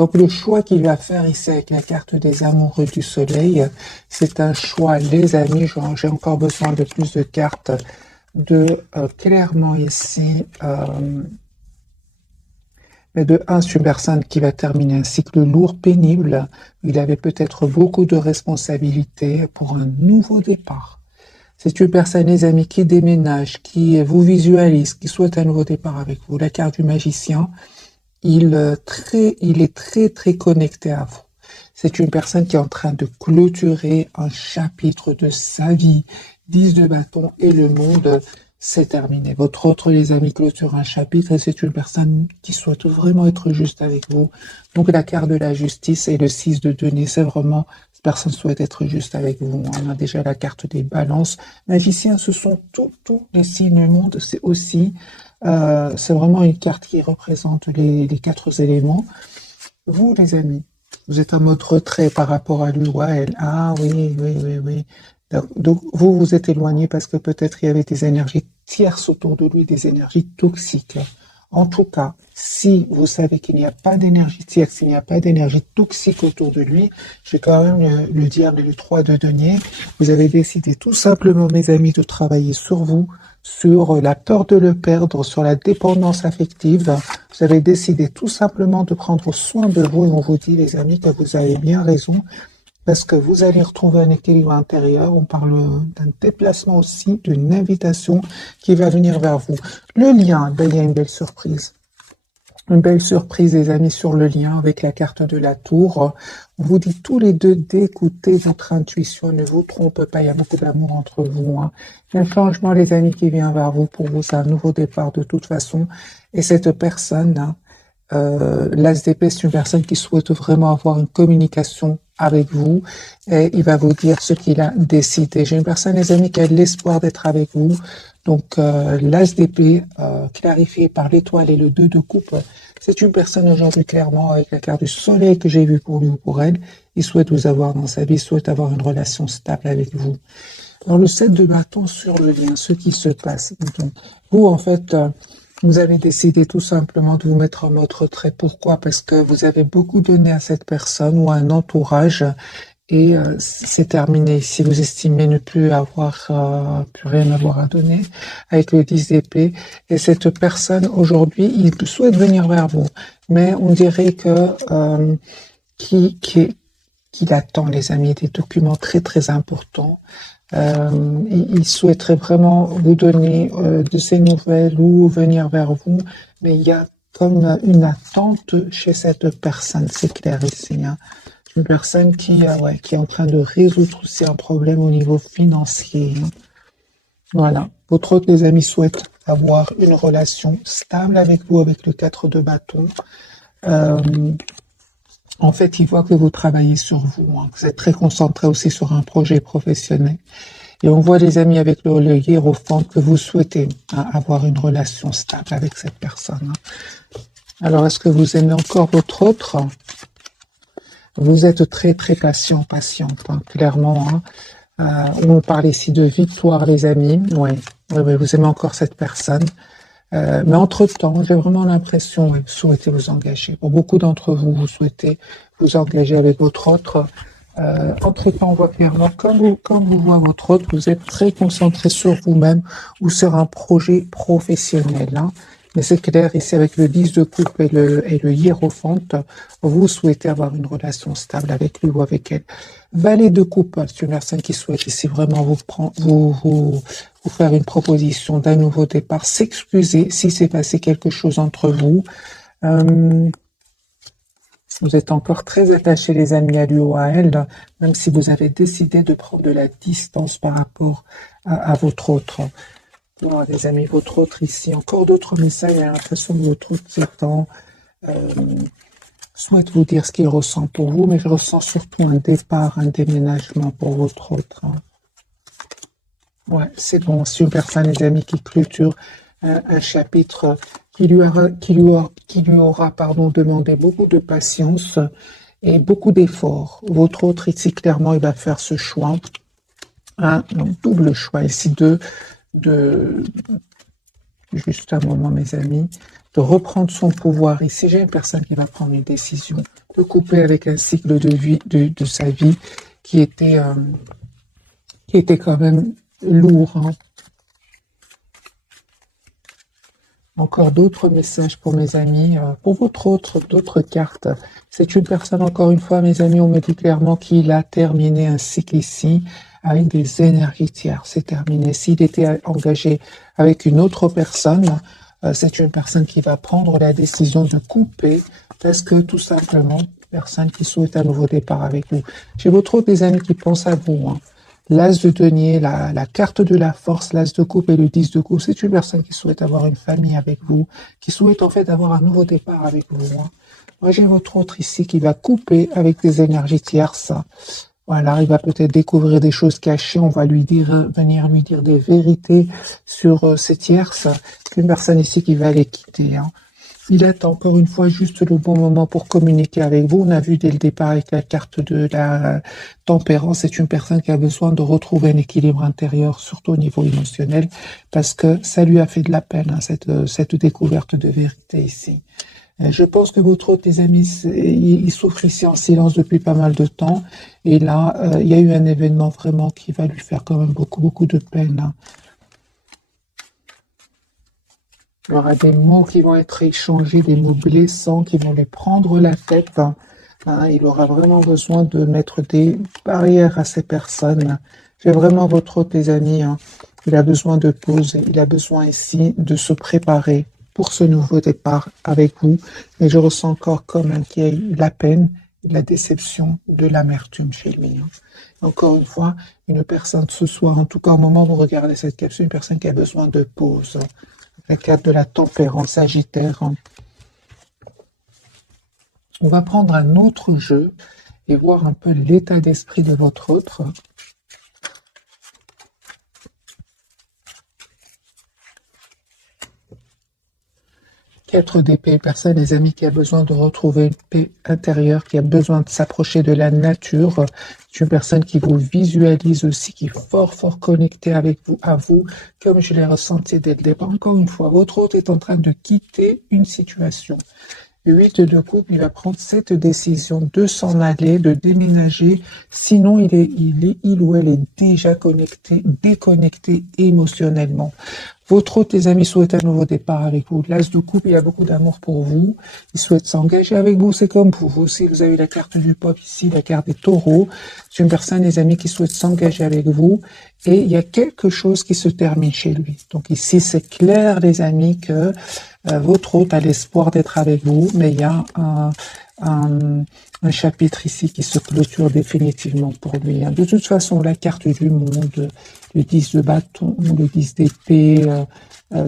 Donc le choix qu'il va faire ici avec la carte des amoureux du soleil, c'est un choix, les amis, j'ai encore besoin de plus de cartes, de clairement ici, mais de un, c'est une personne qui va terminer un cycle lourd, pénible, il avait peut-être beaucoup de responsabilités pour un nouveau départ. C'est une personne, les amis, qui déménage, qui vous visualise, qui souhaite un nouveau départ avec vous. La carte du magicien, il est très connecté à vous. C'est une personne qui est en train de clôturer un chapitre de sa vie. 10 de bâton et le monde, c'est terminé. Votre autre, les amis, clôture un chapitre et c'est une personne qui souhaite vraiment être juste avec vous. Donc la carte de la justice et le 6 de denier, c'est vraiment, cette personne souhaite être juste avec vous. On a déjà la carte des balances. Magicien, ce sont tous les signes du monde. C'est aussi, c'est vraiment une carte qui représente les 4 éléments. Vous, les amis, vous êtes en mode retrait par rapport à lui ou à elle. Ah oui. Donc, vous vous êtes éloigné parce que peut-être il y avait des énergies tierces autour de lui, des énergies toxiques. En tout cas, si vous savez qu'il n'y a pas d'énergie tierce, il n'y a pas d'énergie toxique autour de lui, je vais quand même le dire, le 3 de denier, vous avez décidé tout simplement, mes amis, de travailler sur vous, sur la peur de le perdre, sur la dépendance affective. Vous avez décidé tout simplement de prendre soin de vous et on vous dit, les amis, que vous avez bien raison parce que vous allez retrouver un équilibre intérieur. On parle d'un déplacement aussi, d'une invitation qui va venir vers vous. Le lien, ben, il y a une belle surprise. Une belle surprise, les amis, sur le lien avec la carte de la tour. On vous dit tous les deux d'écouter votre intuition. Ne vous trompe pas, il y a beaucoup d'amour entre vous. Hein. Il y a un changement, les amis, qui vient vers vous. Pour vous, c'est un nouveau départ de toute façon. Et cette personne, hein, l'As d'épée, c'est une personne qui souhaite vraiment avoir une communication avec vous et il va vous dire ce qu'il a décidé. J'ai une personne, les amis, qui a l'espoir d'être avec vous. Donc, l'As d'épée, clarifié par l'étoile et le 2 de coupe, c'est une personne aujourd'hui, clairement, avec la carte du soleil que j'ai vue pour lui ou pour elle. Il souhaite vous avoir dans sa vie, il souhaite avoir une relation stable avec vous. Dans le 7 de bâton sur le lien, ce qui se passe. Donc, vous, en fait, vous avez décidé tout simplement de vous mettre en mode retrait. Pourquoi? Parce que vous avez beaucoup donné à cette personne ou à un entourage et c'est terminé. Si vous estimez ne plus avoir, plus rien avoir à donner avec le 10 d'épée et cette personne aujourd'hui, il souhaite venir vers vous, mais on dirait que qu'il attend, les amis, des documents très importants. Il souhaiterait vraiment vous donner de ces nouvelles ou venir vers vous, mais il y a comme une attente chez cette personne, c'est clair ici. Hein. Une personne qui est en train de résoudre aussi un problème au niveau financier. Hein. Voilà. Votre autre, les amis, souhaite avoir une relation stable avec vous, avec le 4 de bâton. En fait, il voit que vous travaillez sur vous, hein, que vous êtes très concentré aussi sur un projet professionnel. Et on voit, les amis, avec le hiérophante, que vous souhaitez avoir une relation stable avec cette personne. Hein. Alors, est-ce que vous aimez encore votre autre? Vous êtes très patiente, hein, clairement. Hein. On parle ici de victoire, les amis. Oui, vous aimez encore cette personne. Mais entre-temps, j'ai vraiment l'impression, vous souhaitez vous engager. Pour beaucoup d'entre vous, vous souhaitez vous engager avec votre autre. Entre-temps, on voit clairement, comme vous voyez votre autre, vous êtes très concentré sur vous-même ou sur un projet professionnel. Hein. Mais c'est clair, ici, avec le 10 de coupe et le hiérophante, vous souhaitez avoir une relation stable avec lui ou avec elle. Valet de coupe, c'est une personne qui souhaite ici vraiment vous faire une proposition d'un nouveau départ, s'excuser si s'est passé quelque chose entre vous. Vous êtes encore très attachés, les amis, à lui ou à elle, même si vous avez décidé de prendre de la distance par rapport à votre autre. Bon, les amis, votre autre ici, encore d'autres messages, j'ai l'impression que votre autre s'étend, souhaite vous dire ce qu'il ressent pour vous, mais je ressens surtout un départ, un déménagement pour votre autre. Ouais, c'est bon, c'est une personne, les amis, qui clôture un chapitre qui lui aura demandé beaucoup de patience et beaucoup d'efforts. Votre autre ici, clairement, il va faire ce choix, un double choix ici juste un moment, mes amis, de reprendre son pouvoir. Ici, j'ai une personne qui va prendre une décision de couper avec un cycle de vie, de sa vie qui était quand même lourd, hein. Encore d'autres messages pour mes amis. Pour d'autres cartes, c'est une personne, encore une fois, mes amis, on me dit clairement qu'il a terminé un cycle ici avec des énergies tierces. C'est terminé. S'il était engagé avec une autre personne, c'est une personne qui va prendre la décision de couper parce que tout simplement, personne qui souhaite un nouveau départ avec vous. J'ai votre des amis qui pensent à vous, hein. L'as de denier, la carte de la force, l'as de coupe et le 10 de coupe, c'est une personne qui souhaite avoir une famille avec vous, qui souhaite en fait avoir un nouveau départ avec vous, hein. Moi, j'ai votre autre ici qui va couper avec des énergies tierces. Voilà, il va peut-être découvrir des choses cachées, on va venir lui dire des vérités sur ces tierces. Une personne ici qui va les quitter, hein. Il attend encore une fois juste le bon moment pour communiquer avec vous. On a vu dès le départ avec la carte de la tempérance, c'est une personne qui a besoin de retrouver un équilibre intérieur, surtout au niveau émotionnel, parce que ça lui a fait de la peine, hein, cette découverte de vérité ici. Je pense que votre autre, tes amis, il souffre ici en silence depuis pas mal de temps. Et là, il y a eu un événement vraiment qui va lui faire quand même beaucoup de peine, hein. Il y aura des mots qui vont être échangés, des mots blessants qui vont lui prendre la tête, hein. Il aura vraiment besoin de mettre des barrières à ces personnes. J'ai vraiment votre autre, tes amis, hein. Il a besoin de pause, il a besoin ici de se préparer pour ce nouveau départ avec vous. Et je ressens encore comme qu'il y a eu la peine, de la déception, de l'amertume chez lui, hein. Encore une fois, une personne ce soir, en tout cas au moment où vous regardez cette capsule, une personne qui a besoin de pause. La carte de la tempérance sagittaire, hein. On va prendre un autre jeu et voir un peu l'état d'esprit de votre autre. 4 d'épée, personne, les amis, qui a besoin de retrouver une paix intérieure, qui a besoin de s'approcher de la nature. C'est une personne qui vous visualise aussi, qui est fort connectée avec vous, à vous, comme je l'ai ressenti dès le départ. Encore une fois, votre hôte est en train de quitter une situation. 8 de coupe, il va prendre cette décision de s'en aller, de déménager. Sinon, il ou elle est déjà déconnecté émotionnellement. Votre hôte, les amis, souhaite un nouveau départ avec vous. L'as de coupe, il y a beaucoup d'amour pour vous. Il souhaite s'engager avec vous. C'est comme pour vous aussi. Vous avez la carte du pop ici, la carte des taureaux. C'est une personne, les amis, qui souhaite s'engager avec vous. Et il y a quelque chose qui se termine chez lui. Donc ici, c'est clair, les amis, que votre hôte a l'espoir d'être avec vous. Mais il y a un chapitre ici qui se clôture définitivement pour lui. De toute façon, la carte du monde, le 10 de bâton, le 10 d'épée,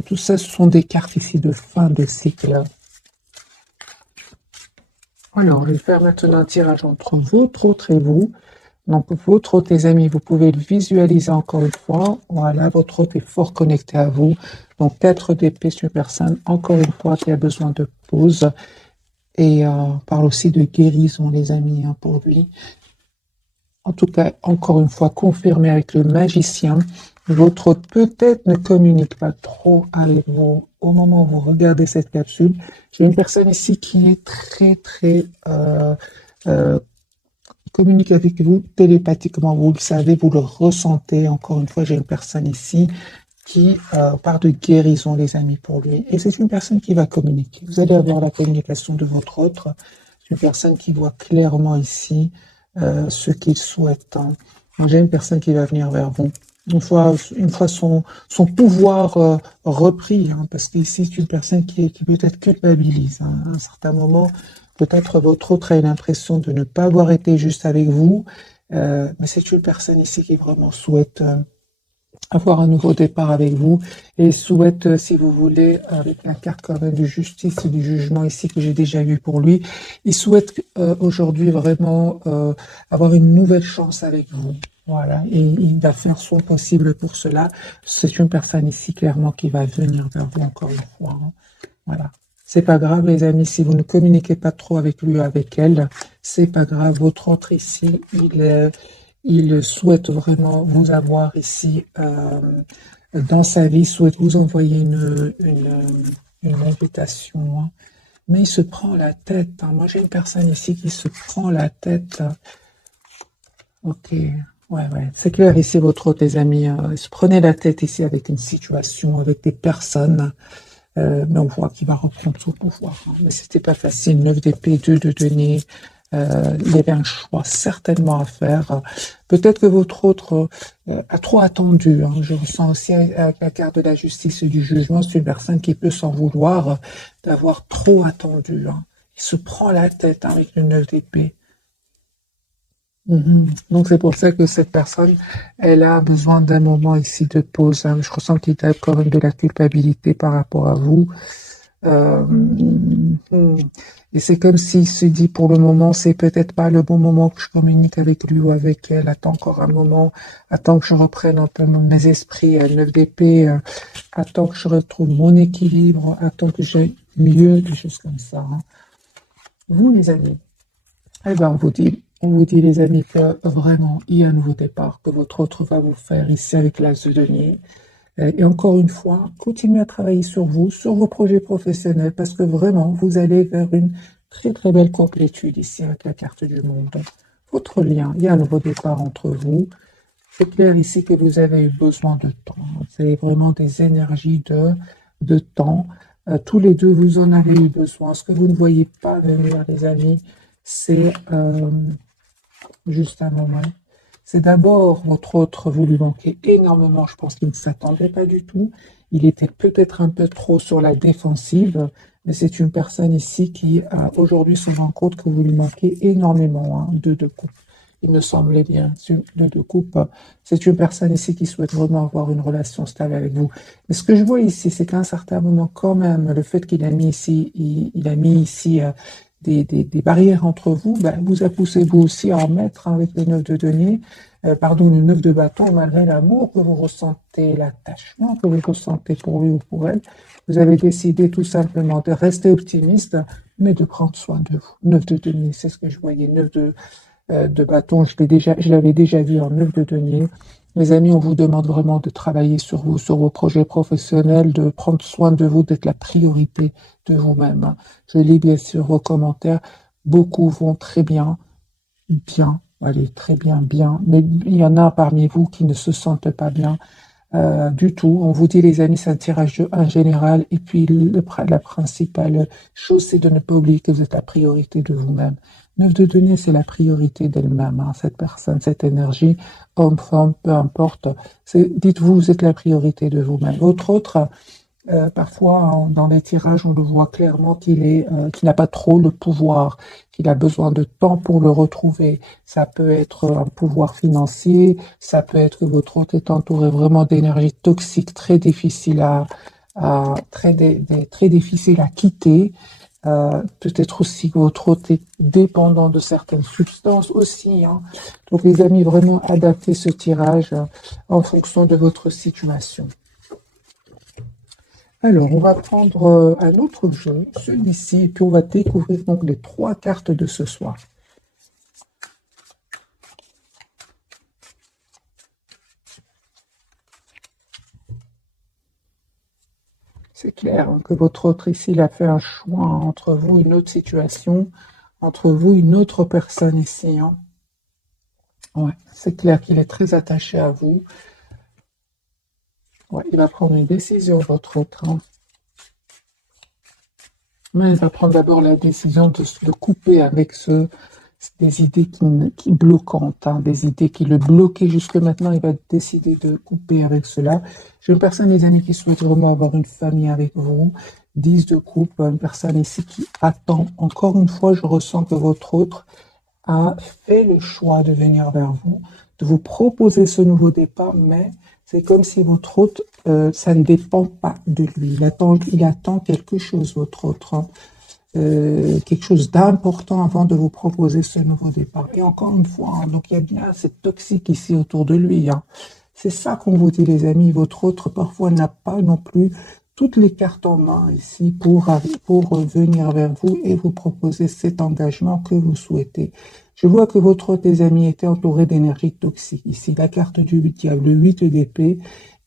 tout ça, ce sont des cartes ici de fin de cycle. Alors, je vais faire maintenant un tirage entre votre autre et vous. Donc, votre hôte, les amis, vous pouvez le visualiser encore une fois. Voilà, votre hôte est fort connecté à vous. Donc, 4 d'épée sur personne, encore une fois, qui a besoin de pause. Et on parle aussi de guérison, les amis, hein, pour lui. En tout cas, encore une fois, confirmé avec le magicien. Votre hôte peut-être ne communique pas trop avec vous au moment où vous regardez cette capsule. J'ai une personne ici qui est très communique avec vous télépathiquement. Vous le savez, vous le ressentez. Encore une fois, j'ai une personne ici qui parle de guérison, les amis, pour lui. Et c'est une personne qui va communiquer. Vous allez avoir la communication de votre autre. C'est une personne qui voit clairement ici ce qu'il souhaite. J'ai une personne qui va venir vers vous. Une fois son pouvoir repris, hein, parce qu'ici, c'est une personne qui peut-être culpabilise, hein. À un certain moment, peut-être votre autre a l'impression de ne pas avoir été juste avec vous, mais c'est une personne ici qui vraiment souhaite avoir un nouveau départ avec vous et souhaite, si vous voulez, avec la carte quand même de justice et du jugement ici que j'ai déjà vu pour lui, il souhaite aujourd'hui vraiment avoir une nouvelle chance avec vous. Voilà, et il va faire son possible pour cela. C'est une personne ici clairement qui va venir vers vous encore une fois, hein. Voilà. C'est pas grave, les amis, si vous ne communiquez pas trop avec lui ou avec elle, c'est pas grave. Votre autre ici, il souhaite vraiment vous avoir ici dans sa vie, souhaite vous envoyer une invitation, hein. mais il se prend la tête. Moi, j'ai une personne ici qui se prend la tête. Ok, ouais. C'est clair ici, votre hôte, les amis. Il se prenait la tête ici avec une situation, avec des personnes. Mais on voit qu'il va reprendre son pouvoir. Mais c'était pas facile. 9 d'épée, 2 de denier. Il y avait un choix certainement à faire. Peut-être que votre autre a trop attendu. Je ressens aussi avec la carte de la justice et du jugement, c'est une personne qui peut s'en vouloir d'avoir trop attendu. Il se prend la tête avec le 9 d'épée. Donc c'est pour ça que cette personne, elle a besoin d'un moment ici de pause. Je ressens qu'il y a quand même de la culpabilité par rapport à vous. Euh, et c'est comme s'il se dit pour le moment, c'est peut-être pas le bon moment que je communique avec lui ou avec elle. Attends encore un moment, attends que je reprenne un peu mes esprits à 9 d'épée, attends que je retrouve mon équilibre, attends que j'ai mieux, des choses comme ça. Vous les amis, eh ben on vous dit les amis que vraiment il y a un nouveau départ que votre autre va vous faire ici avec l'as de denier. Et encore une fois, continuez à travailler sur vous, sur vos projets professionnels, parce que vraiment, vous allez vers une très très belle complétude ici avec la carte du monde. Votre lien, il y a un nouveau départ entre vous. C'est clair ici que vous avez eu besoin de temps. C'est vraiment des énergies de temps. Tous les deux, vous en avez eu besoin. Ce que vous ne voyez pas venir, les amis, c'est juste un moment. C'est d'abord votre autre, vous lui manquez énormément. Je pense qu'il ne s'attendait pas du tout. Il était peut-être un peu trop sur la défensive, mais c'est une personne ici qui aujourd'hui se rend compte que vous lui manquez énormément de coupe. Il me semblait bien, de coupe. C'est une personne ici qui souhaite vraiment avoir une relation stable avec vous. Mais ce que je vois ici, c'est qu'à un certain moment, quand même, le fait qu'il a mis ici, il a mis ici des barrières entre vous, vous a poussé vous aussi à en mettre avec le 9 de denier, pardon, le 9 de bâton, malgré l'amour que vous ressentez, l'attachement que vous ressentez pour lui ou pour elle. Vous avez décidé tout simplement de rester optimiste, mais de prendre soin de vous. 9 de denier, c'est ce que je voyais. 9 de bâton, je l'avais déjà vu en 9 de denier. Mes amis, on vous demande vraiment de travailler sur vous, sur vos projets professionnels, de prendre soin de vous, d'être la priorité de vous-même. Je lis bien sûr vos commentaires. Beaucoup vont très bien, allez, très bien, mais il y en a parmi vous qui ne se sentent pas bien du tout. On vous dit, les amis, c'est un tirage en général. Et puis, la principale chose, c'est de ne pas oublier que vous êtes la priorité de vous-même. 9 de denier, c'est la priorité d'elle-même, cette personne, cette énergie, homme, femme, peu importe. Dites-vous, vous êtes la priorité de vous-même. Votre autre, parfois, dans les tirages, on le voit clairement qu'il n'a pas trop le pouvoir, qu'il a besoin de temps pour le retrouver. Ça peut être un pouvoir financier, ça peut être que votre hôte est entouré vraiment d'énergie toxique, très difficile très difficile à quitter. Peut-être aussi que votre hôte est dépendant de certaines substances aussi. Donc, les amis, vraiment adaptez ce tirage en fonction de votre situation. Alors, on va prendre un autre jeu, celui-ci, et puis on va découvrir donc les 3 cartes de ce soir. C'est clair que votre autre ici, il a fait un choix entre vous, une autre situation, entre vous, une autre personne ici. Ouais, c'est clair qu'il est très attaché à vous. Ouais, il va prendre une décision, votre autre. Mais il va prendre d'abord la décision de se couper avec des idées qui bloquantes, des idées qui le bloquaient jusque maintenant. Il va décider de couper avec cela. J'ai une personne, les amis, qui souhaite vraiment avoir une famille avec vous. 10 de coupe, une personne ici qui attend. Encore une fois, je ressens que votre autre a fait le choix de venir vers vous, de vous proposer ce nouveau départ, mais c'est comme si votre hôte, ça ne dépend pas de lui. Il attend quelque chose, votre autre, quelque chose d'important avant de vous proposer ce nouveau départ. Et encore une fois, donc il y a bien cette toxique ici autour de lui. C'est ça qu'on vous dit, les amis. Votre autre, parfois, n'a pas non plus toutes les cartes en main ici pour venir vers vous et vous proposer cet engagement que vous souhaitez. Je vois que votre autre, les amis, était entouré d'énergie toxique. Ici, la carte du 8, il y a le 8 d'épée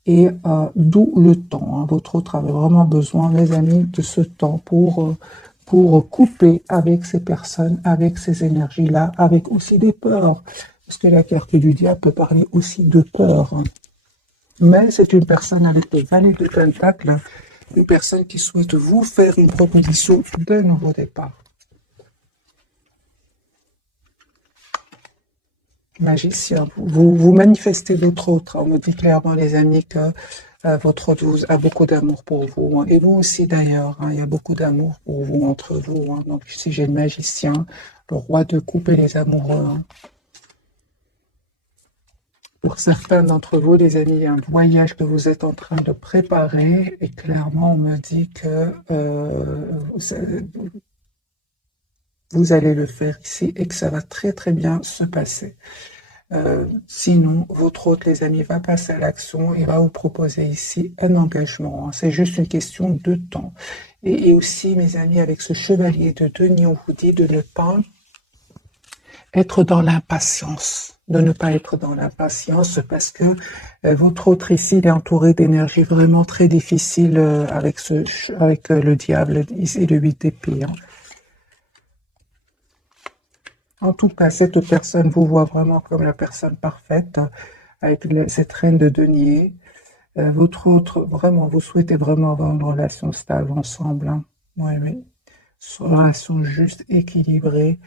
et d'où le temps. Votre autre avait vraiment besoin, les amis, de ce temps pour couper avec ces personnes, avec ces énergies-là, avec aussi des peurs. Parce que la carte du diable peut parler aussi de peur. Mais c'est une personne avec le valet de Pentacle, une personne qui souhaite vous faire une proposition de nouveau départ. Magicien, vous manifestez votre autre. On me dit clairement, les amis, que votre autre a beaucoup d'amour pour vous. Hein. Et vous aussi, d'ailleurs. Hein, il y a beaucoup d'amour pour vous, entre vous. Hein. Donc, ici, j'ai le magicien, le roi de coupe et les amoureux. Hein. Pour certains d'entre vous, les amis, il y a un voyage que vous êtes en train de préparer. Et clairement, on me dit que vous allez le faire ici et que ça va très, très bien se passer. Sinon, votre hôte, les amis, va passer à l'action et va vous proposer ici un engagement. Hein. C'est juste une question de temps. Et aussi, mes amis, avec ce chevalier de denier, on vous dit de ne pas être dans l'impatience. De ne pas être dans l'impatience parce que votre autre ici, il est entouré d'énergie vraiment très difficile avec le diable ici, le 8 d'épée. Hein. En tout cas, cette personne vous voit vraiment comme la personne parfaite, avec cette reine de denier. Votre autre, vraiment, vous souhaitez vraiment avoir une relation stable ensemble. Hein. Oui, oui. Une relation juste, équilibrée.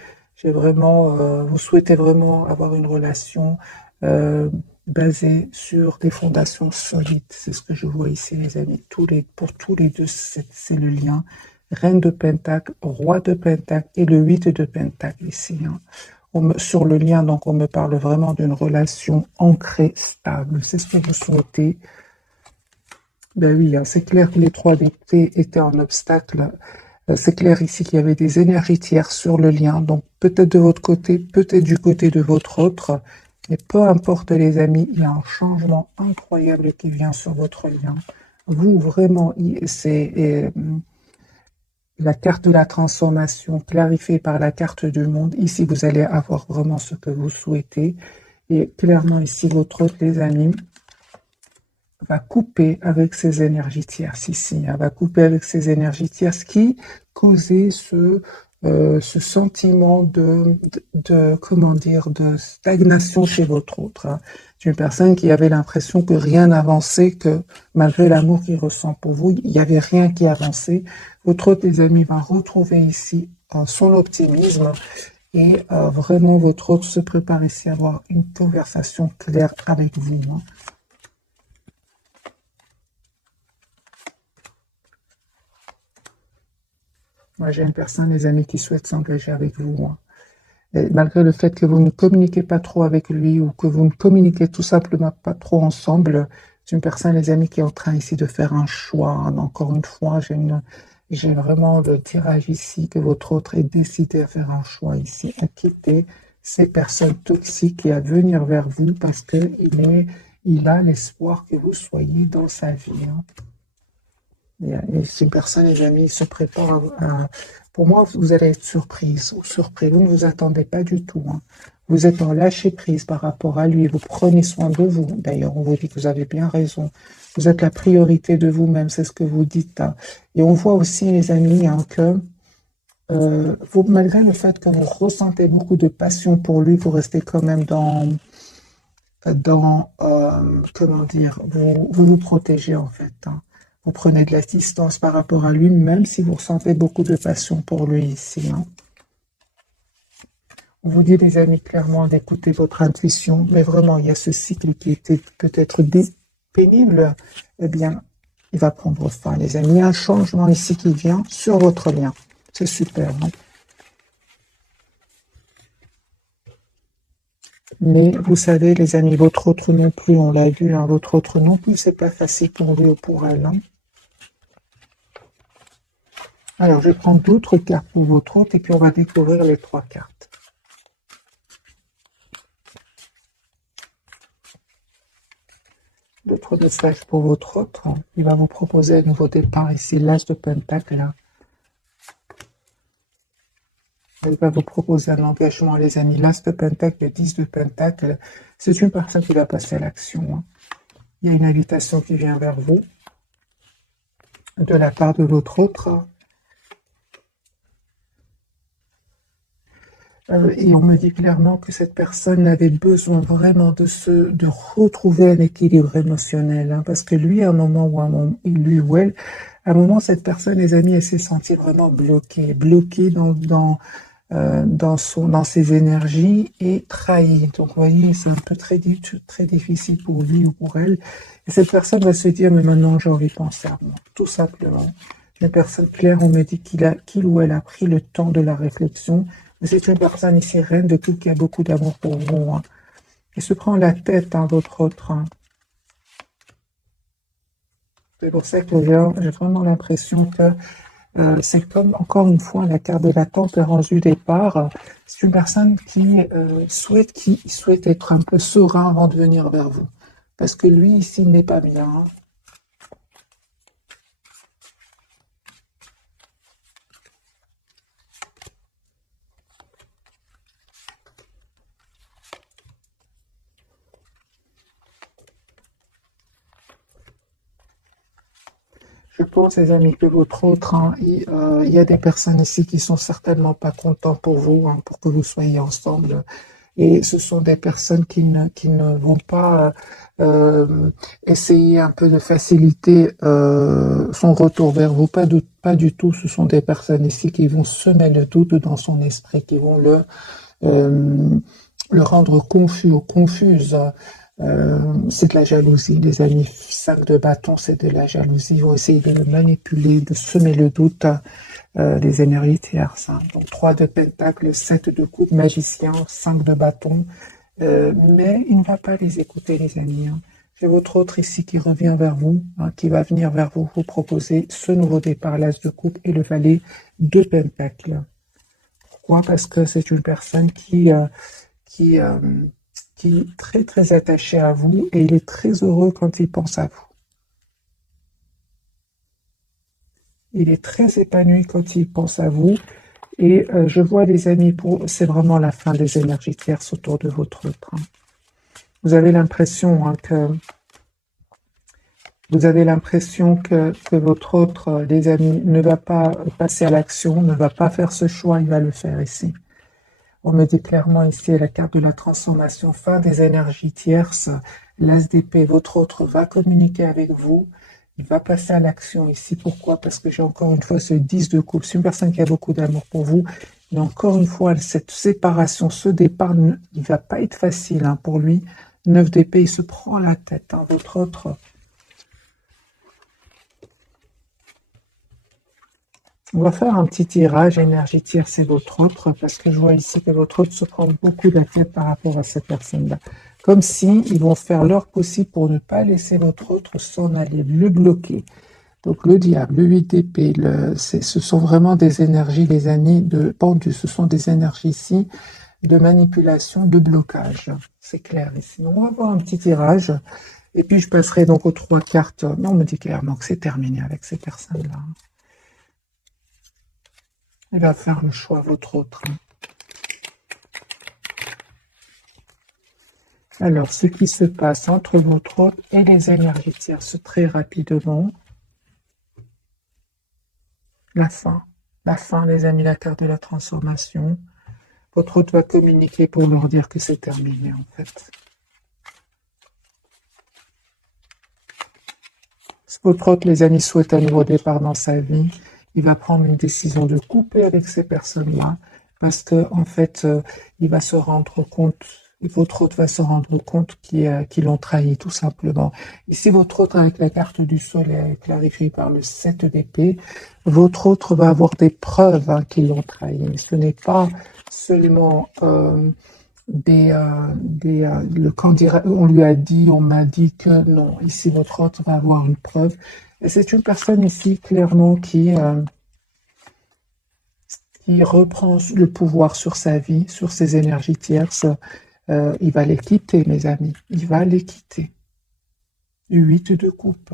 Vous souhaitez vraiment avoir une relation basée sur des fondations solides. C'est ce que je vois ici, les amis. Pour tous les deux, c'est le lien. Reine de Pentacle, roi de Pentacle et le 8 de Pentacle ici. Hein. Sur le lien, donc, on me parle vraiment d'une relation ancrée, stable. C'est ce que vous souhaitez. Ben oui, hein, c'est clair que les 3 d'épée étaient en obstacle. C'est clair ici qu'il y avait des énergies tierces sur le lien. Donc, peut-être de votre côté, peut-être du côté de votre autre. Mais peu importe, les amis, il y a un changement incroyable qui vient sur votre lien. Vous, vraiment, c'est la carte de la transformation clarifiée par la carte du monde. Ici, vous allez avoir vraiment ce que vous souhaitez. Et clairement, ici, votre autre, les amis, va couper avec ces énergies tierces ici. Elle va couper avec ces énergies tierces qui causaient ce sentiment comment dire, de stagnation chez votre autre. Hein. C'est une personne qui avait l'impression que rien n'avançait, que malgré l'amour qu'il ressent pour vous, il n'y avait rien qui avançait. Votre autre, les amis, va retrouver ici son optimisme et vraiment votre autre se prépare ici à avoir une conversation claire avec vous. Hein. Moi, j'ai une personne, les amis, qui souhaite s'engager avec vous. Hein. Et malgré le fait que vous ne communiquez pas trop avec lui ou que vous ne communiquez tout simplement pas trop ensemble, c'est une personne, les amis, qui est en train ici de faire un choix. Hein. Encore une fois, j'ai vraiment le tirage ici que votre autre est décidé à faire un choix ici, à quitter ces personnes toxiques et à venir vers vous parce qu'il a l'espoir que vous soyez dans sa vie. Hein. Et ces personnes, les amis, se préparent pour moi, vous allez être surprise ou surpris. Vous ne vous attendez pas du tout. Hein. Vous êtes en lâcher prise par rapport à lui. Vous prenez soin de vous. D'ailleurs, on vous dit que vous avez bien raison. Vous êtes la priorité de vous-même. C'est ce que vous dites. Hein. Et on voit aussi, les amis, hein, que malgré le fait que vous ressentez beaucoup de passion pour lui, vous restez quand même comment dire, vous protégez en fait. Hein. Vous prenez de la distance par rapport à lui, même si vous ressentez beaucoup de passion pour lui ici. Hein. On vous dit, les amis, clairement d'écouter votre intuition, mais vraiment, il y a ce cycle qui était peut-être pénible. Eh bien, il va prendre fin, les amis. Il y a un changement ici qui vient sur votre lien. C'est super. Hein. Mais vous savez, les amis, votre autre non plus, on l'a vu, hein, votre autre non plus, c'est pas facile pour lui ou pour elle. Hein. Alors, je prends d'autres cartes pour votre autre et puis on va découvrir les 3 cartes. D'autres messages pour votre autre. Il va vous proposer un nouveau départ ici, l'As de Pentacle. Là. Il va vous proposer un engagement, les amis. L'As de Pentacle, le 10 de Pentacle. C'est une personne qui va passer à l'action. Hein. Il y a une invitation qui vient vers vous de la part de l'autre autre. Et on me dit clairement que cette personne avait besoin vraiment de retrouver un équilibre émotionnel, hein, parce que lui, à un moment ou lui ou elle, à un moment, cette personne, les amis, elle s'est sentie vraiment bloquée dans ses énergies et trahie. Donc, vous voyez, c'est un peu très difficile pour lui ou pour elle. Et cette personne va se dire, mais maintenant, j'ai envie de penser à moi, tout simplement. Une personne claire, on me dit qu'il ou elle a pris le temps de la réflexion. Mais c'est une personne ici, reine de coupe, qui a beaucoup d'amour pour vous, hein. Il se prend la tête, hein, votre autre, hein. C'est pour ça que j'ai vraiment l'impression que c'est comme, encore une fois, la carte de la tempérance du départ. C'est une personne qui souhaite être un peu serein avant de venir vers vous. Parce que lui, ici, il n'est pas bien, hein. Je pense, les amis, que votre autre, hein, il y a des personnes ici qui sont certainement pas contents pour vous, hein, pour que vous soyez ensemble. Et ce sont des personnes qui ne vont pas essayer un peu de faciliter son retour vers vous. Pas du tout. Ce sont des personnes ici qui vont semer le doute dans son esprit, qui vont euh, le rendre confus ou confuse. C'est de la jalousie, les amis. 5 de bâton, c'est de la jalousie. Ils vont essayer de le manipuler, de semer le doute, des énergies tierces, hein. Donc 3 de pentacle, 7 de coupe, magicien, 5 de bâton. Mais il ne va pas les écouter, les amis, hein. J'ai votre autre ici qui revient vers vous, hein, qui va venir vers vous, vous proposer ce nouveau départ, l'as de coupe et le valet de pentacle. Pourquoi? Parce que c'est une personne qui, euh, qui est très très attachée à vous et il est très heureux quand il pense à vous. Il est très épanoui quand il pense à vous. Et je vois les amis, c'est vraiment la fin des énergies tierces autour de votre autre, hein. Vous avez l'impression, hein, que votre autre, les amis, ne va pas passer à l'action, ne va pas faire ce choix, il va le faire ici. On me dit clairement ici la carte de la transformation, fin des énergies tierces, l'as d'épée, votre autre va communiquer avec vous, il va passer à l'action ici. Pourquoi? Parce que j'ai encore une fois ce 10 de coupe. C'est une personne qui a beaucoup d'amour pour vous. Et encore une fois, cette séparation, ce départ, il va pas être facile, hein, pour lui. 9 d'épée, il se prend la tête, hein. Votre autre, on va faire un petit tirage énergie tierce, c'est votre autre, parce que je vois ici que votre autre se prend beaucoup la tête par rapport à cette personne-là. Comme si ils vont faire leur possible pour ne pas laisser votre autre s'en aller, le bloquer. Donc le diable, le 8 d'épée, ce sont vraiment des énergies, les amis, de pendu. Ce sont des énergies ici de manipulation, de blocage. C'est clair ici. Donc, on va avoir un petit tirage. Et puis je passerai donc aux 3 cartes. Mais on me dit clairement que c'est terminé avec ces personnes-là. Il va faire le choix, votre autre. Alors, ce qui se passe entre votre autre et les énergies tierces très rapidement. La fin. La fin, les amis, la carte de la transformation. Votre autre va communiquer pour leur dire que c'est terminé, en fait. Si votre autre, les amis, souhaite un nouveau départ dans sa vie, il va prendre une décision de couper avec ces personnes-là, parce que en fait, il va se rendre compte, votre autre va se rendre compte qu'ils l'ont trahi, tout simplement. Et si votre autre, avec la carte du soleil, est clarifié par le 7 d'épée, votre autre va avoir des preuves, hein, qu'ils l'ont trahi. Ce n'est pas seulement quand on lui a dit, on m'a dit que non, ici votre autre va avoir une preuve. Et c'est une personne ici clairement qui reprend le pouvoir sur sa vie, sur ses énergies tierces. Il va les quitter, mes amis. Il va les quitter. 8 de coupe.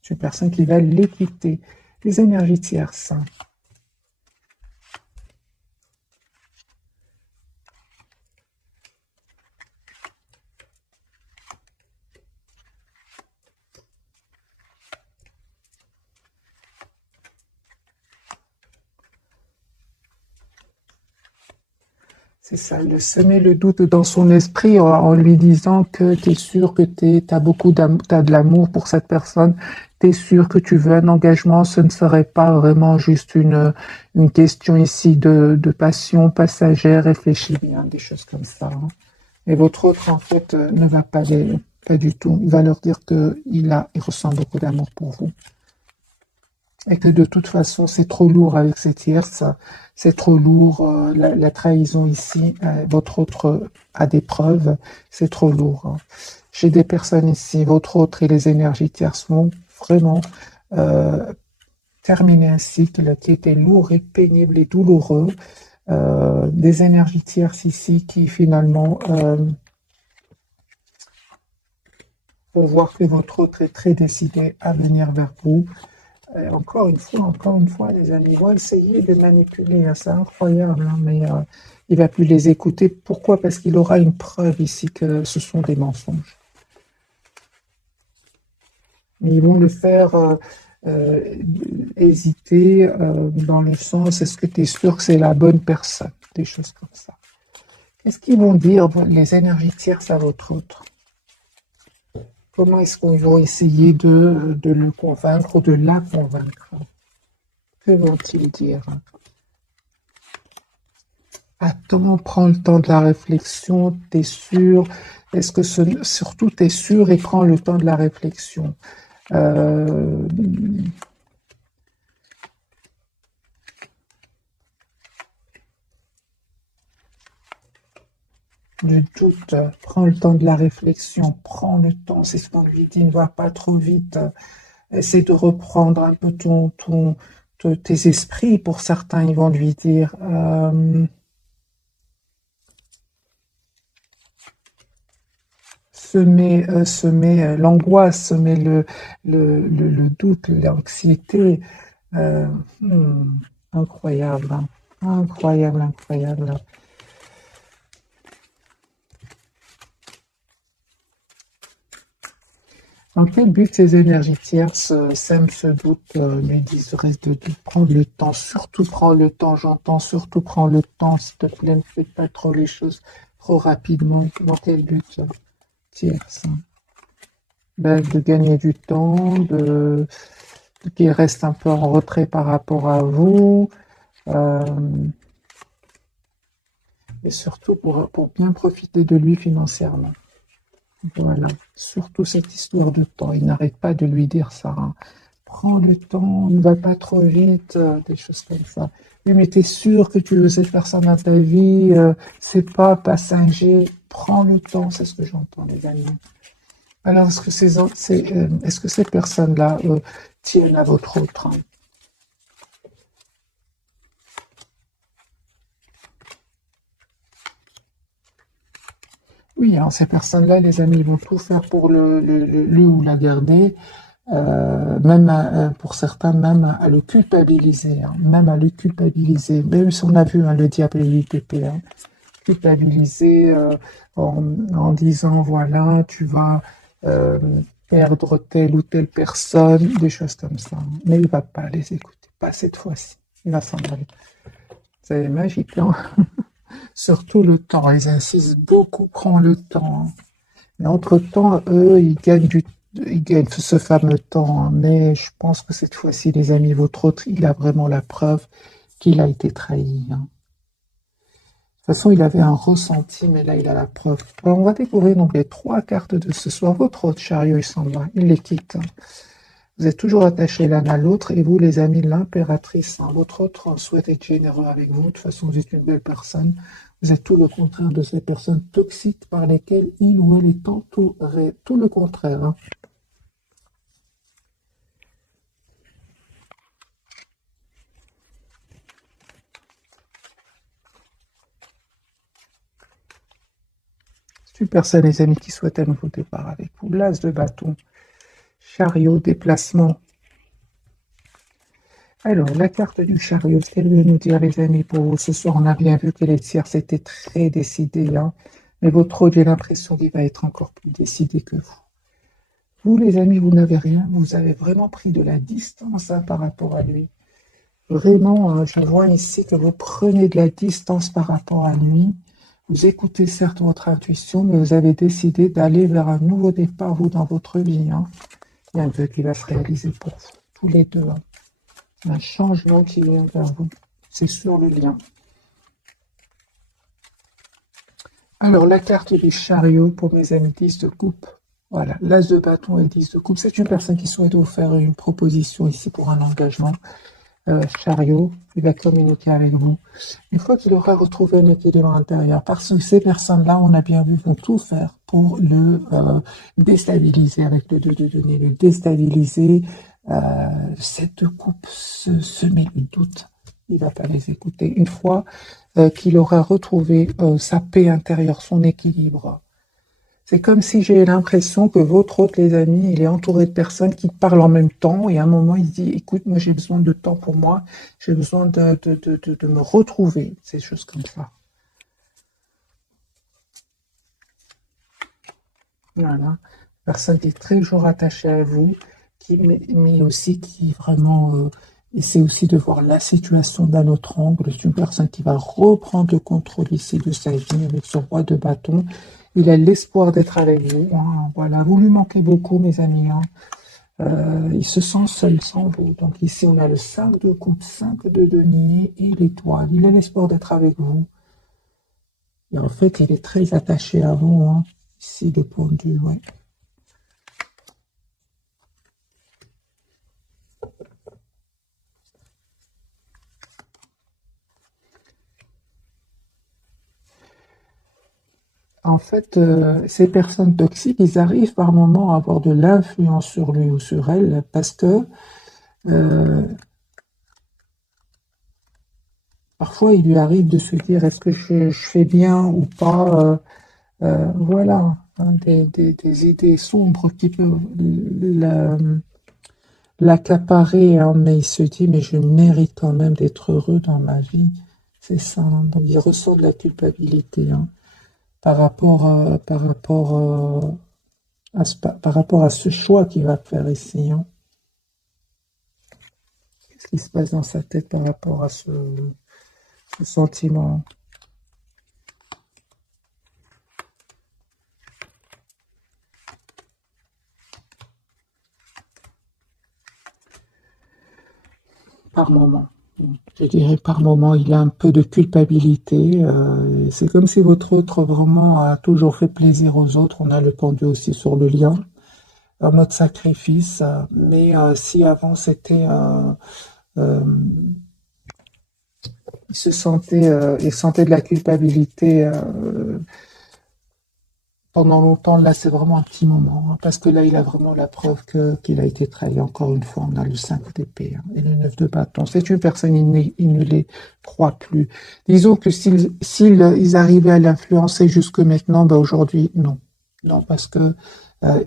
C'est une personne qui va les quitter. Les énergies tierces. C'est ça, de semer le doute dans son esprit en lui disant que tu es sûr que tu as beaucoup d'amour, t'as de l'amour pour cette personne, tu es sûr que tu veux un engagement, ce ne serait pas vraiment juste une question ici de passion passagère, réfléchis bien, des choses comme ça, hein. Et votre autre, en fait, ne va pas du tout. Il va leur dire il ressent beaucoup d'amour pour vous. Et que de toute façon, c'est trop lourd avec cette tierce, c'est trop lourd, la trahison ici, votre autre a des preuves, c'est trop lourd, hein. J'ai des personnes ici, votre autre et les énergies tierces vont vraiment euh, terminer un cycle qui était lourd et pénible et douloureux. Des énergies tierces ici qui finalement vont voir que votre autre est très décidé à venir vers vous. Encore une fois, les amis vont essayer de manipuler, hein. C'est incroyable, hein, mais il va plus les écouter. Pourquoi? Parce qu'il aura une preuve ici que ce sont des mensonges. Mais ils vont le faire euh, hésiter dans le sens, est-ce que tu es sûr que c'est la bonne personne? Des choses comme ça. Qu'est-ce qu'ils vont dire, les énergies tierces à votre autre? Comment est-ce qu'ils vont essayer de le convaincre ou de la convaincre? Que vont-ils dire? Attends, prends le temps de la réflexion, t'es sûr? Est-ce que surtout t'es sûr et prends le temps de la réflexion? Euh, du doute, prends le temps de la réflexion, prends le temps, c'est ce qu'on lui dit, ne va pas trop vite, essaie de reprendre un peu tes esprits, pour certains, ils vont lui dire. Semer l'angoisse, semer le doute, l'anxiété. Euh, hmm, incroyable, hein. Incroyable, incroyable. Dans quel but ces énergies tierces sèment ce doute, lui disent reste de prendre le temps, surtout prends le temps, j'entends, surtout prends le temps, s'il te plaît, ne fais pas trop les choses trop rapidement. Dans quel but tierce? Ben, de gagner du temps, qui reste un peu en retrait par rapport à vous, euh, et surtout pour bien profiter de lui financièrement. Voilà, surtout cette histoire de temps, il n'arrête pas de lui dire ça, hein. Prends le temps, ne va pas trop vite, des choses comme ça. Oui, mais t'es sûr que tu veux cette personne dans ta vie, c'est pas passager, prends le temps, c'est ce que j'entends, les amis. Alors, est-ce que ces personnes-là tiennent à votre autre, hein? Oui, hein, ces personnes-là, les amis, ils vont tout faire pour lui ou la garder, même pour certains, même à le culpabiliser, hein, même à le culpabiliser. Même si on a vu, hein, le diable et l'ITP, hein, culpabiliser en disant, voilà, tu vas euh, perdre telle ou telle personne, des choses comme ça, hein. Mais il ne va pas les écouter, pas cette fois-ci. Il va s'en aller. C'est magique, hein. Surtout le temps, ils insistent beaucoup, prends le temps, hein. Mais entre-temps, eux, ils gagnent ce fameux temps, hein. Mais je pense que cette fois-ci, les amis, votre autre, il a vraiment la preuve qu'il a été trahi, hein. De toute façon, il avait un ressenti, mais là, il a la preuve. Alors, on va découvrir donc les trois cartes de ce soir. Votre autre chariot, il s'en va, il les quitte, hein. Vous êtes toujours attachés l'un à l'autre, et vous, les amis, l'impératrice, hein. Votre autre souhaite être généreux avec vous. De toute façon, vous êtes une belle personne. Vous êtes tout le contraire de ces personnes toxiques par lesquelles il ou elle est entouré. Tout le contraire, hein. C'est une personne, les amis, qui souhaite un nouveau départ avec vous. L'as de bâton, chariot, déplacement. Alors, la carte du chariot, ce qu'elle veut nous dire, les amis, pour vous ce soir, on a bien vu que les tierces étaient très décidés, hein. Mais votre autre, j'ai l'impression qu'il va être encore plus décidé que vous. Vous, les amis, vous n'avez rien. Vous avez vraiment pris de la distance, hein, par rapport à lui. Vraiment, hein, je vois ici que vous prenez de la distance par rapport à lui. Vous écoutez certes votre intuition, mais vous avez décidé d'aller vers un nouveau départ, vous, dans votre vie. Hein. Il y a un vœu qui va se réaliser pour vous, tous les deux. Hein. Un changement qui vient vers vous. C'est sur le lien. Alors, la carte du chariot pour mes amis 10 de coupe. Voilà, l'as de bâton et 10 de coupe. C'est une personne qui souhaite vous faire une proposition ici pour un engagement. Chariot, il va communiquer avec vous. Une fois qu'il aura retrouvé un équilibre intérieur, parce que ces personnes-là, on a bien vu, vont tout faire pour le déstabiliser avec le 2 de denier, le déstabiliser. Cette coupe se met le doute. Il ne va pas les écouter. Une fois qu'il aura retrouvé sa paix intérieure, son équilibre, c'est comme si j'ai l'impression que votre hôte, les amis, il est entouré de personnes qui parlent en même temps et à un moment, il se dit, écoute, moi j'ai besoin de temps pour moi, j'ai besoin de me retrouver, ces choses comme ça. Voilà. Personne qui est très toujours attachée à vous, mais aussi qui vraiment essaie aussi de voir la situation d'un autre angle. C'est une personne qui va reprendre le contrôle ici de sa vie avec ce roi de bâton. Il a l'espoir d'être avec vous. Hein. Voilà, vous lui manquez beaucoup, mes amis. Hein. Il se sent seul sans vous. Donc ici, on a le 5 de coupe, 5 de denier et l'étoile. Il a l'espoir d'être avec vous. Et en fait, il est très attaché à vous. Hein. Ici, le pendu, ouais. En fait, ces personnes toxiques, ils arrivent par moments à avoir de l'influence sur lui ou sur elle parce que euh, parfois il lui arrive de se dire est-ce que je fais bien ou pas. Voilà, hein, des idées sombres qui peuvent l'accaparer, hein, mais il se dit mais je mérite quand même d'être heureux dans ma vie. C'est ça. Hein. Donc il ressent de la culpabilité hein, par rapport à ce choix qu'il va faire ici. Hein. Qu'est-ce qui se passe dans sa tête par rapport à ce sentiment? Par moment. Je dirais par moment, il a un peu de culpabilité. C'est comme si votre autre vraiment a toujours fait plaisir aux autres. On a le pendu aussi sur le lien, en mode sacrifice. Mais si avant c'était, il sentait de la culpabilité pendant longtemps. Là, c'est vraiment un petit moment, hein, parce que là, il a vraiment la preuve qu'il a été trahi. Encore une fois, on a le 5 d'épée hein, et le 9 de bâton. C'est une personne, il ne les croit plus. Disons que s'ils arrivaient à l'influencer jusque maintenant, ben aujourd'hui, non. Non, parce que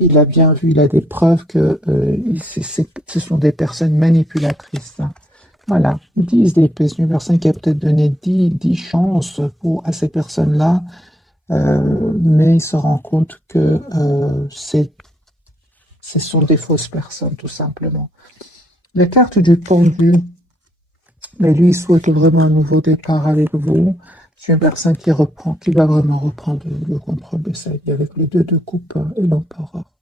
il a bien vu, il a des preuves que ce sont des personnes manipulatrices. Hein. Voilà, 10 d'épée, c'est une personne qui a peut-être donné 10 chances à ces personnes-là, mais il se rend compte que ce sont des fausses personnes, tout simplement. La carte du pendu, mais lui, il souhaite vraiment un nouveau départ avec vous. C'est une personne qui va vraiment reprendre le contrôle de sa vie avec le 2 de coupe et l'empereur.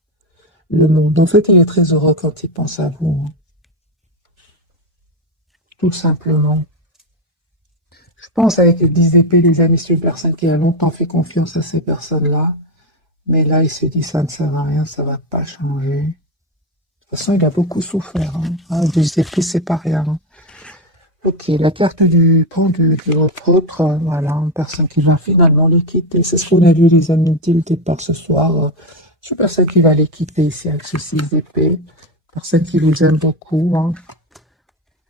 Le monde. En fait, il est très heureux quand il pense à vous. Hein. Tout simplement. Je pense avec les 10 épées, les amis, c'est une personne qui a longtemps fait confiance à ces personnes-là. Mais là, il se dit, ça ne sert à rien, ça ne va pas changer. De toute façon, il a beaucoup souffert. Hein. Ah, 10 épées, c'est pas rien. Hein. Ok, la carte du pendu de votre autre, voilà, une personne qui va finalement les quitter. C'est ce qu'on a vu, les amis, dès le départ ce soir. C'est une personne qui va les quitter ici avec ce 6 d'épée. Personne qui vous aime beaucoup. Hein.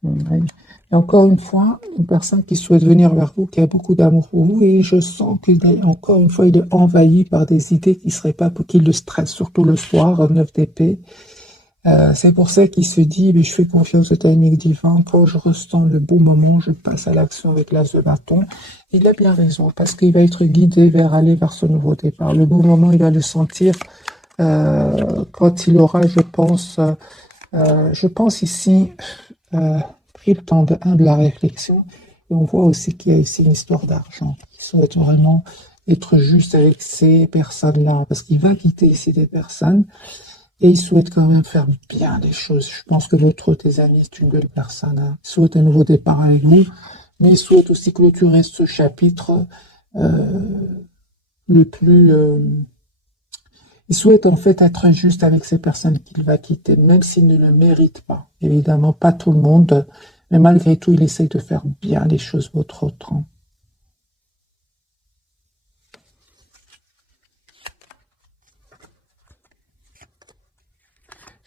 Ouais. Et encore une fois, une personne qui souhaite venir vers vous, qui a beaucoup d'amour pour vous, et je sens encore une fois, il est envahi par des idées qui seraient pas pour qu'il le stresse, surtout le soir, 9 d'épée. C'est pour ça qu'il se dit, mais je fais confiance au timing divin, quand je ressens le bon moment, je passe à l'action avec l'as de bâton. Il a bien raison, parce qu'il va être guidé vers aller vers ce nouveau départ. Le bon moment, il va le sentir quand il aura, je pense ici, pris le temps de la réflexion. Et on voit aussi qu'il y a ici une histoire d'argent. Il souhaite vraiment être juste avec ces personnes-là, parce qu'il va quitter ici des personnes, et il souhaite quand même faire bien les choses. Je pense que l'autre de tes amis, c'est une belle personne, hein. Il souhaite un nouveau départ avec vous, mais il souhaite aussi clôturer ce chapitre euh, le plus... il souhaite en fait être juste avec ces personnes qu'il va quitter, même s'il ne le mérite pas. Évidemment, pas tout le monde, mais malgré tout, il essaye de faire bien les choses, votre autre, hein.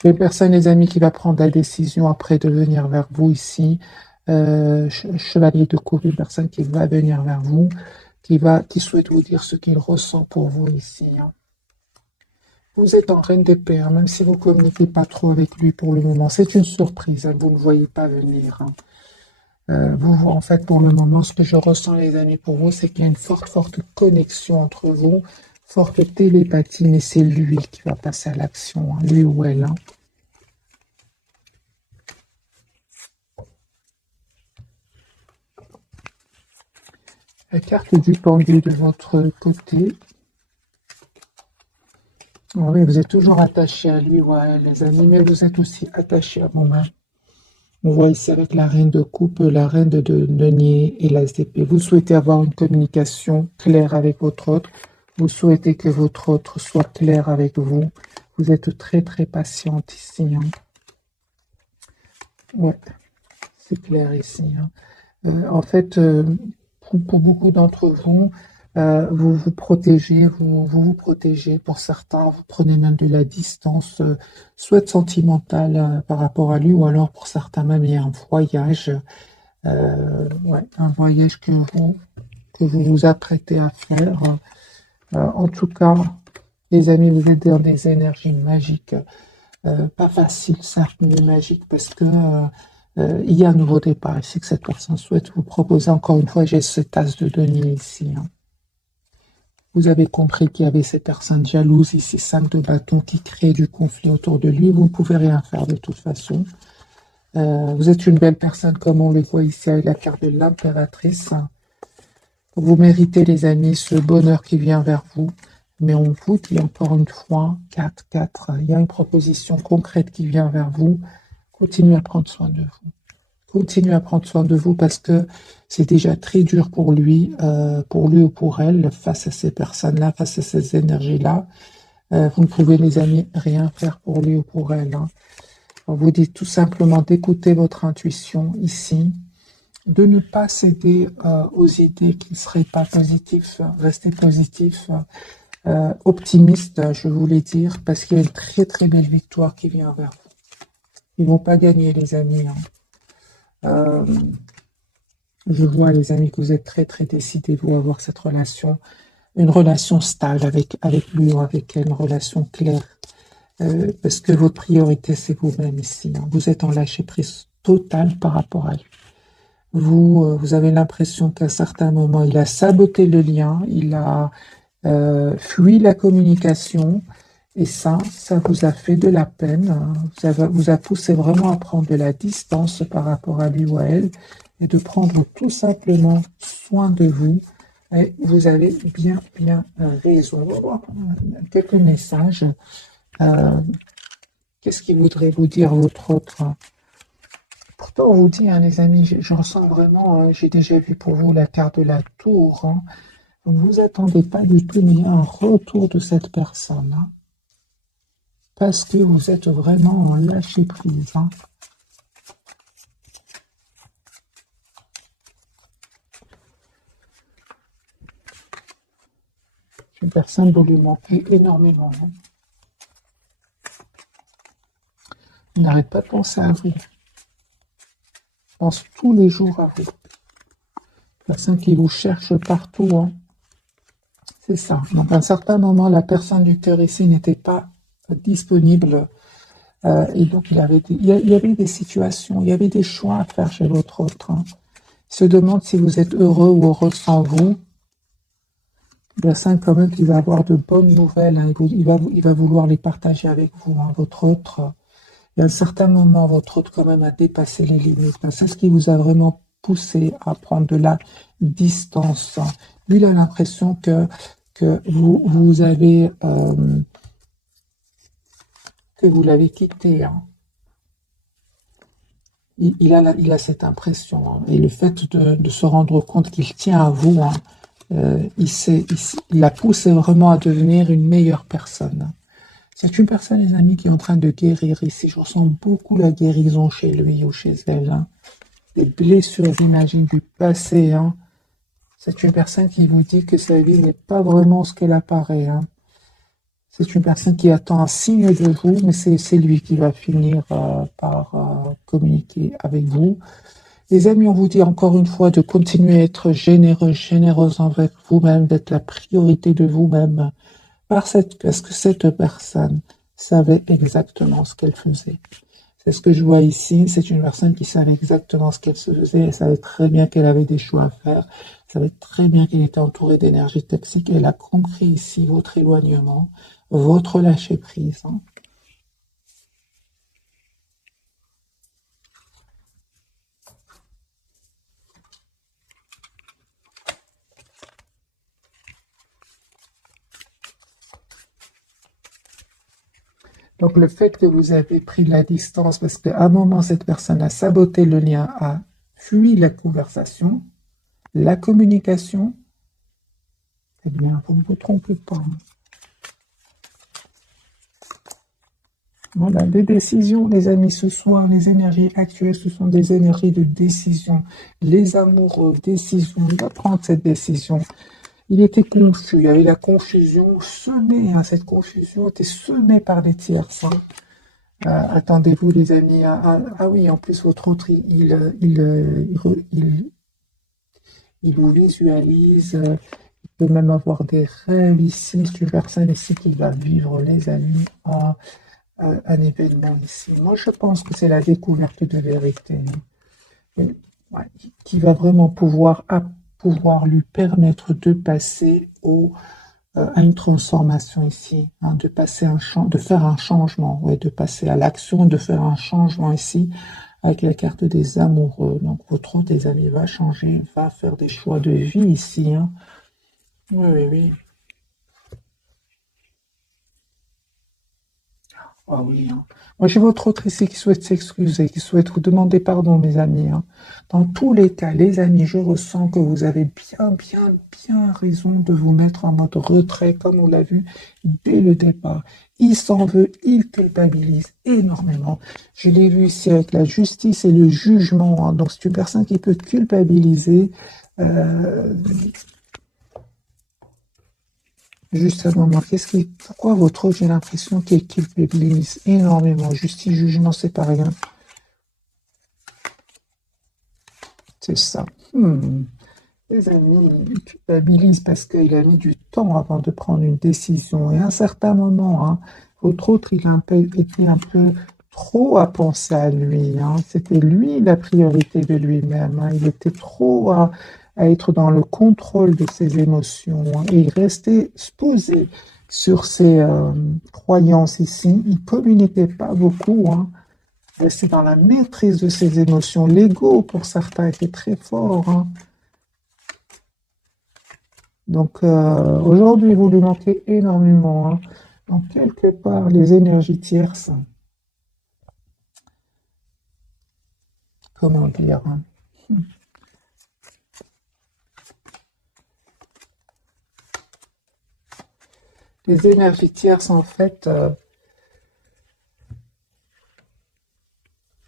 J'ai personne, les amis, qui va prendre la décision après de venir vers vous ici. Chevalier de coupe, une personne qui va venir vers vous, qui souhaite vous dire ce qu'il ressent pour vous ici, hein. Vous êtes en reine d'épée, hein, même si vous ne communiquez pas trop avec lui pour le moment. C'est une surprise, hein, vous ne voyez pas venir, hein. Vous, en fait, pour le moment, ce que je ressens, les amis, pour vous, c'est qu'il y a une forte, forte connexion entre vous, forte télépathie, mais c'est lui qui va passer à l'action, hein, lui ou elle, hein. La carte du pendu de votre côté. Oui, vous êtes toujours attaché à lui ou à elle, les amis, mais vous êtes aussi attaché à vous-même. On voit ici avec la reine de coupe, la reine de denier et la d'épée. Vous souhaitez avoir une communication claire avec votre autre. Vous souhaitez que votre autre soit clair avec vous. Vous êtes très, très patiente ici, hein. Ouais, c'est clair ici, hein. En fait, pour beaucoup d'entre vous, vous vous protégez, vous protégez. Pour certains, vous prenez même de la distance, soit sentimentale par rapport à lui, ou alors pour certains même, il y a un voyage, ouais, un voyage que vous vous apprêtez à faire. En tout cas, les amis, vous êtes dans des énergies magiques. Pas facile, certes, mais magique, parce que il y a un nouveau départ ici que cette personne souhaite vous proposer. Encore une fois, j'ai cette tasse de denier ici, hein. Vous avez compris qu'il y avait ces personnes jalouses ici, 5 de bâton, qui créent du conflit autour de lui. Vous ne pouvez rien faire de toute façon. Vous êtes une belle personne, comme on le voit ici avec la carte de l'impératrice. Vous méritez, les amis, ce bonheur qui vient vers vous. Mais on vous dit encore une fois, 4-4, il y a une proposition concrète qui vient vers vous. Continuez à prendre soin de vous. Continuez à prendre soin de vous parce que c'est déjà très dur pour lui ou pour elle, face à ces personnes-là, face à ces énergies-là. Vous ne pouvez, les amis, rien faire pour lui ou pour elle, hein. On vous dit tout simplement d'écouter votre intuition ici, de ne pas céder aux idées qui ne seraient pas positives, rester positif, optimiste, je voulais dire, parce qu'il y a une très très belle victoire qui vient vers vous. Ils ne vont pas gagner, les amis, hein. Je vois, les amis, que vous êtes très très décidés, vous, à avoir cette relation, une relation stable avec lui ou avec elle, une relation claire. Parce que votre priorité, c'est vous-même ici, hein. Vous êtes en lâcher-prise total par rapport à lui. Vous avez l'impression qu'à certains moments, il a saboté le lien, il a fui la communication, et ça vous a fait de la peine, hein. Vous a poussé vraiment à prendre de la distance par rapport à lui ou à elle, et de prendre tout simplement soin de vous. Et vous avez bien raison. On va voir quelques messages. Qu'est-ce qu'il voudrait vous dire, votre autre? Pourtant, on vous dit, hein, les amis, je ressens vraiment, hein, j'ai déjà vu pour vous la carte de la tour, hein. Donc, vous vous attendez pas du tout, mais il y a un retour de cette personne, hein, parce que vous êtes vraiment en lâcher prise, hein. Une personne, vous lui manquez énormément, hein. Il n'arrête pas de penser à vous. Il pense tous les jours à vous. Personne qui vous cherche partout, hein. C'est ça. Donc, à un certain moment, la personne du cœur ici n'était pas disponible. Et donc, il y avait des situations, il y avait des choix à faire chez votre autre, hein. Il se demande si vous êtes heureux ou heureux sans vous. La personne, quand même, qui va avoir de bonnes nouvelles, hein. Il va vouloir les partager avec vous, hein, votre autre. Et à un certain moment, votre autre, quand même, a dépassé les limites. C'est ce qui vous a vraiment poussé à prendre de la distance, hein. Lui, il a l'impression que que vous l'avez quitté, hein. Il a cette impression, hein. Et le fait de se rendre compte qu'il tient à vous, hein, il la pousse vraiment à devenir une meilleure personne. C'est une personne, les amis, qui est en train de guérir ici. Je ressens beaucoup la guérison chez lui ou chez elle, hein. Les blessures, j'imagine, du passé, hein. C'est une personne qui vous dit que sa vie n'est pas vraiment ce qu'elle apparaît, hein. C'est une personne qui attend un signe de vous, mais c'est lui qui va finir par communiquer avec vous. Les amis, on vous dit encore une fois de continuer à être généreux, généreuse avec vous-même, d'être la priorité de vous-même, parce que cette personne savait exactement ce qu'elle faisait. C'est ce que je vois ici, c'est une personne qui savait exactement ce qu'elle se faisait, elle savait très bien qu'elle avait des choix à faire, elle savait très bien qu'elle était entourée d'énergie toxique, elle a compris ici votre éloignement, votre lâcher-prise, hein. Donc le fait que vous avez pris de la distance, parce qu'à un moment, cette personne a saboté le lien, a fui la conversation, la communication, eh bien, vous ne vous trompez pas, hein. Voilà, des décisions, les amis, ce soir, les énergies actuelles, ce sont des énergies de décision. Les amoureux, décision, il va prendre cette décision. Il était confus, il y avait la confusion semée, hein, cette confusion était semée par les tierces, hein. Attendez-vous, les amis. Ah oui, en plus, votre autre, il vous visualise. Il peut même avoir des rêves ici. C'est une personne ici qui va vivre, les amis, un événement ici. Moi, je pense que c'est la découverte de vérité, hein. Et, ouais, qui va vraiment pouvoir lui permettre de passer à une transformation ici, hein, de faire un changement, ouais, de passer à l'action, de faire un changement ici avec la carte des amoureux. Donc votre autre des amis va changer, va faire des choix de vie ici, hein. Oui, oui, oui. Ah oui, hein. Moi, j'ai votre autre ici qui souhaite s'excuser, qui souhaite vous demander pardon, mes amis, hein. Dans tous les cas, les amis, je ressens que vous avez bien, bien, bien raison de vous mettre en mode retrait, comme on l'a vu dès le départ. Il s'en veut, il culpabilise énormément. Je l'ai vu ici avec la justice et le jugement, hein. Donc, c'est une personne qui peut culpabiliser. Euh, Juste un moment, pourquoi votre autre, j'ai l'impression qu'il culpabilise énormément. Justice, jugement, c'est pas rien. C'est ça. Les amis, il culpabilise parce qu'il a mis du temps avant de prendre une décision. Et à un certain moment, hein, votre autre, il a été un peu trop à penser à lui, hein. C'était lui la priorité de lui-même, hein. Il était trop à être dans le contrôle de ses émotions, hein. Et il restait posé sur ses croyances ici. Il communiquait pas beaucoup, hein. Il restait dans la maîtrise de ses émotions. L'ego, pour certains, était très fort, hein. Donc aujourd'hui, vous lui manquez énormément, hein. Donc quelque part, les énergies tierces, comment dire, hein, les énergies tierces, en fait,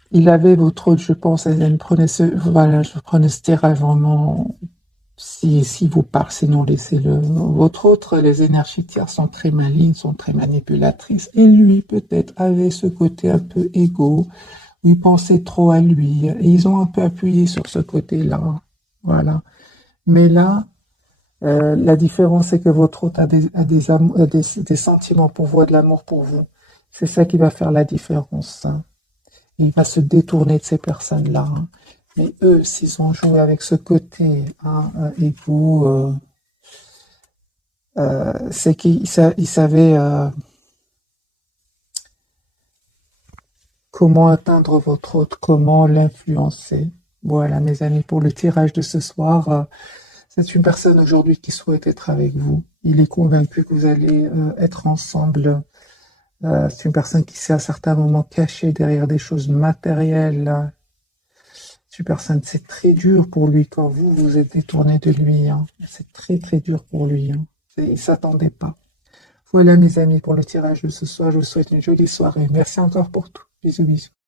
il avait votre autre, je pense, elle prenait voilà, je prenais ce tirage vraiment, si vous partez, sinon laissez-le. Votre autre, les énergies tierces sont très malignes, sont très manipulatrices, et lui, peut-être, avait ce côté un peu égo, où il pensait trop à lui, et ils ont un peu appuyé sur ce côté-là, voilà. Mais là, la différence, c'est que votre hôte a des sentiments pour vous, a de l'amour pour vous. C'est ça qui va faire la différence, hein. Il va se détourner de ces personnes-là, hein. Mais eux, s'ils ont joué avec ce côté, hein, égo, c'est qu'ils savaient comment atteindre votre hôte, comment l'influencer. Voilà, mes amis, pour le tirage de ce soir. C'est une personne aujourd'hui qui souhaite être avec vous. Il est convaincu que vous allez être ensemble. C'est une personne qui s'est à certains moments cachée derrière des choses matérielles. C'est une personne, c'est très dur pour lui quand vous vous êtes détourné de lui. Hein. C'est très très dur pour lui. Hein. Il ne s'attendait pas. Voilà mes amis pour le tirage de ce soir. Je vous souhaite une jolie soirée. Merci encore pour tout. Bisous bisous.